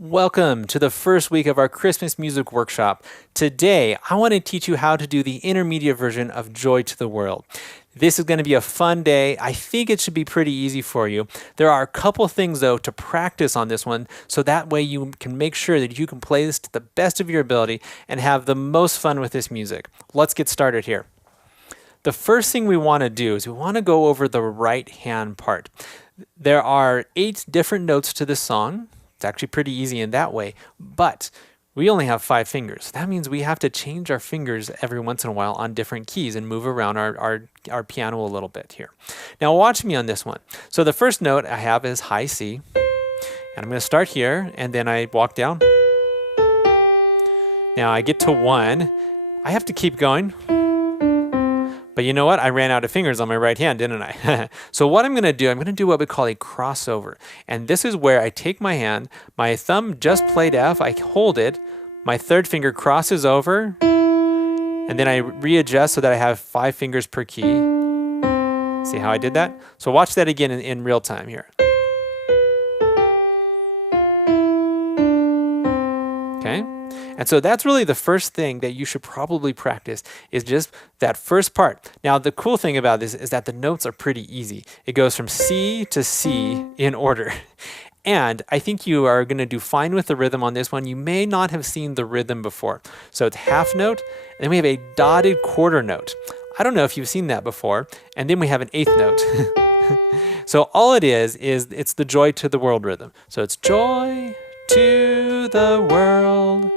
Welcome to the first week of our Christmas music workshop. Today, I want to teach you how to do the intermediate version of Joy to the World. This is going to be a fun day. I think it should be pretty easy for you. There are a couple things, though, to practice on this one, so that way you can make sure that you can play this to the best of your ability and have the most fun with this music. Let's get started here. The first thing we want to do is we want to go over the right hand part. There are 8 different notes to this song. It's actually pretty easy in that way, but we only have 5 fingers. That means we have to change our fingers every once in a while on different keys and move around our piano a little bit here. Now watch me on this one. So the first note I have is high C, and I'm going to start here, and then I walk down. Now I get to 1. I have to keep going. But you know what? I ran out of fingers on my right hand, didn't I? So what I'm going to do what we call a crossover. And this is where I take my hand, my thumb just played F, I hold it, my third finger crosses over, and then I readjust so that I have 5 fingers per key. See how I did that? So watch that again in real time here. Okay? And so that's really the first thing that you should probably practice is just that first part. Now, the cool thing about this is that the notes are pretty easy. It goes from C to C in order. And I think you are going to do fine with the rhythm on this one. You may not have seen the rhythm before. So it's half note, and then we have a dotted quarter note. I don't know if you've seen that before. And then we have an 8th note. So all it is it's the Joy to the World rhythm. So it's joy to the world.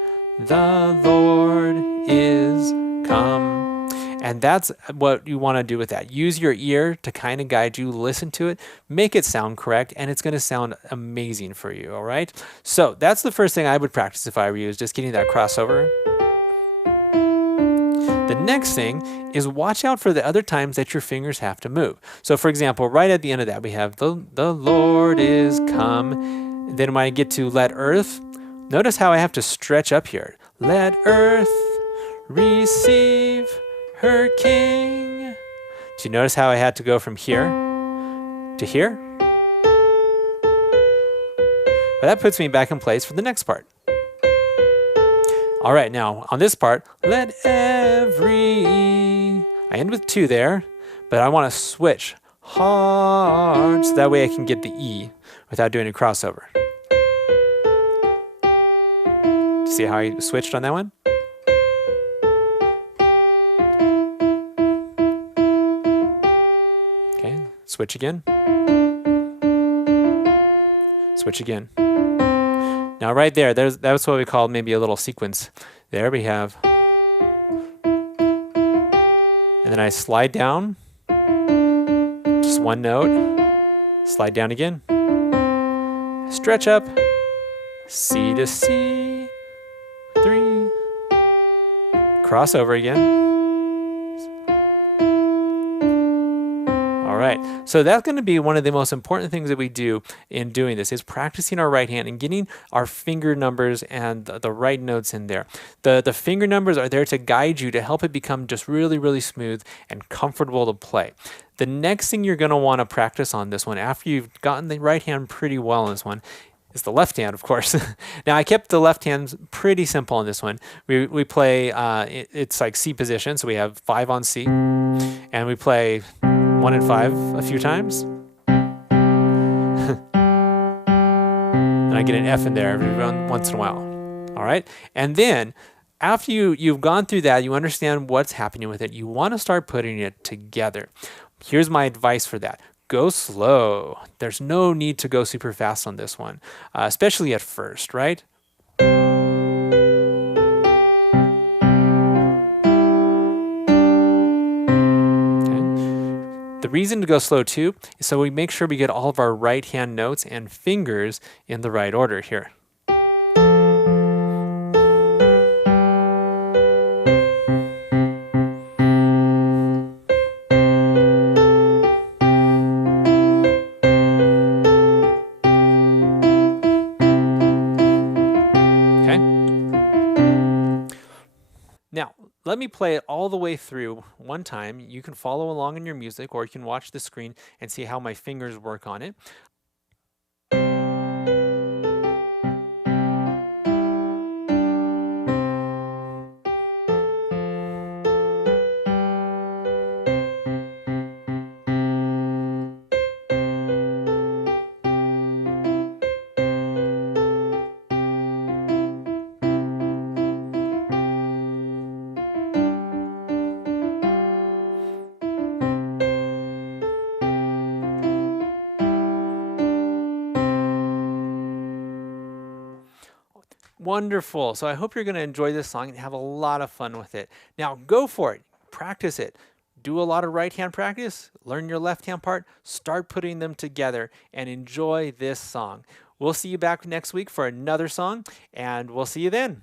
The Lord is come. And that's what you want to do with that. Use your ear to kind of guide you. Listen to it. Make it sound correct. And it's going to sound amazing for you. All right? So that's the first thing I would practice if I were you, is just getting that crossover. The next thing is watch out for the other times that your fingers have to move. So for example, right at the end of that, we have the Lord is come. Then when I get to let earth, notice how I have to stretch up here. Let earth receive her king. Do you notice how I had to go from here to here? Well, that puts me back in place for the next part. All right, now on this part, let every, I end with 2 there, but I want to switch hard so that way I can get the E without doing a crossover. See how I switched on that one? Okay, switch again. Switch again. Now right there, that's what we call maybe a little sequence. There we have. And then I slide down. Just 1 note. Slide down again. Stretch up. C to C. 3. Crossover again. All right, so that's going to be one of the most important things that we do in doing this is practicing our right hand and getting our finger numbers and the right notes in there. The finger numbers are there to guide you, to help it become just really, really smooth and comfortable to play. The next thing you're going to want to practice on this one, after you've gotten the right hand pretty well on this one, is the left hand, of course. Now, I kept the left hand pretty simple on this one. We play, it's like C position, so we have 5 on C, and we play 1 and 5 a few times. And I get an F in there every once in a while. All right? And then, after you've gone through that, you understand what's happening with it, you want to start putting it together. Here's my advice for that. Go slow. There's no need to go super fast on this one, especially at first, right? Okay. The reason to go slow too is so we make sure we get all of our right hand notes and fingers in the right order here. Now, let me play it all the way through one time. You can follow along in your music, or you can watch the screen and see how my fingers work on it. Wonderful. So I hope you're going to enjoy this song and have a lot of fun with it. Now go for it. Practice it. Do a lot of right hand practice. Learn your left hand part. Start putting them together and enjoy this song. We'll see you back next week for another song, and we'll see you then.